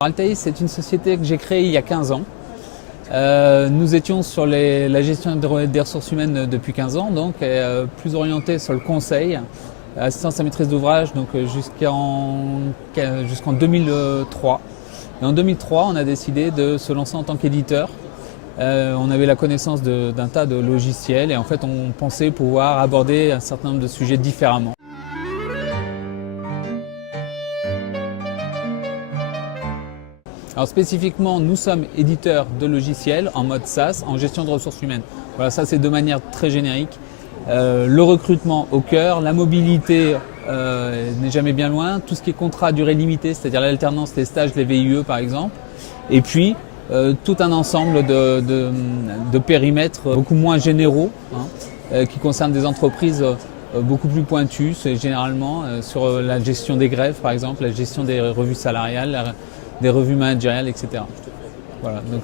Altaïs, c'est une société que j'ai créée il y a 15 ans. Nous étions sur la gestion des ressources humaines depuis 15 ans, donc plus orienté sur le conseil, assistance à maîtrise d'ouvrage, donc jusqu'en 2003. Et en 2003, on a décidé de se lancer en tant qu'éditeur. On avait la connaissance d'un tas de logiciels et en fait, on pensait pouvoir aborder un certain nombre de sujets différemment. Alors spécifiquement, nous sommes éditeurs de logiciels en mode SaaS, en gestion de ressources humaines. Voilà, ça c'est de manière très générique. Le recrutement au cœur, la mobilité n'est jamais bien loin, tout ce qui est contrat à durée limitée, c'est-à-dire l'alternance, les stages, les VIE par exemple. Et puis tout un ensemble de périmètres beaucoup moins généraux, qui concernent des entreprises beaucoup plus pointues, c'est généralement sur la gestion des grèves par exemple, la gestion des revues salariales, des revues managériales, etc. Voilà. Donc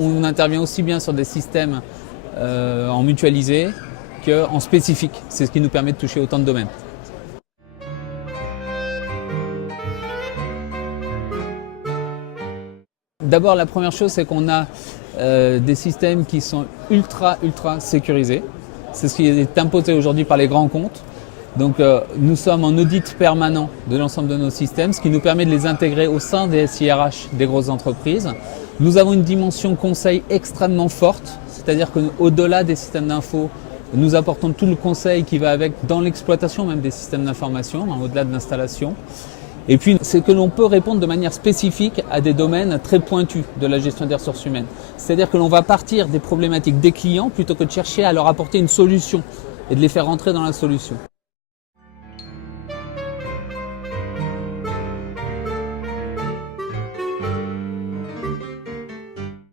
on intervient aussi bien sur des systèmes en mutualisé qu'en spécifique. C'est ce qui nous permet de toucher autant de domaines. D'abord, la première chose, c'est qu'on a des systèmes qui sont ultra sécurisés. C'est ce qui est imposé aujourd'hui par les grands comptes. Donc nous sommes en audit permanent de l'ensemble de nos systèmes, ce qui nous permet de les intégrer au sein des SIRH des grosses entreprises. Nous avons une dimension conseil extrêmement forte, c'est-à-dire qu'au-delà des systèmes d'info, nous apportons tout le conseil qui va avec dans l'exploitation même des systèmes d'information, au-delà de l'installation. Et puis c'est que l'on peut répondre de manière spécifique à des domaines très pointus de la gestion des ressources humaines. C'est-à-dire que l'on va partir des problématiques des clients plutôt que de chercher à leur apporter une solution et de les faire rentrer dans la solution.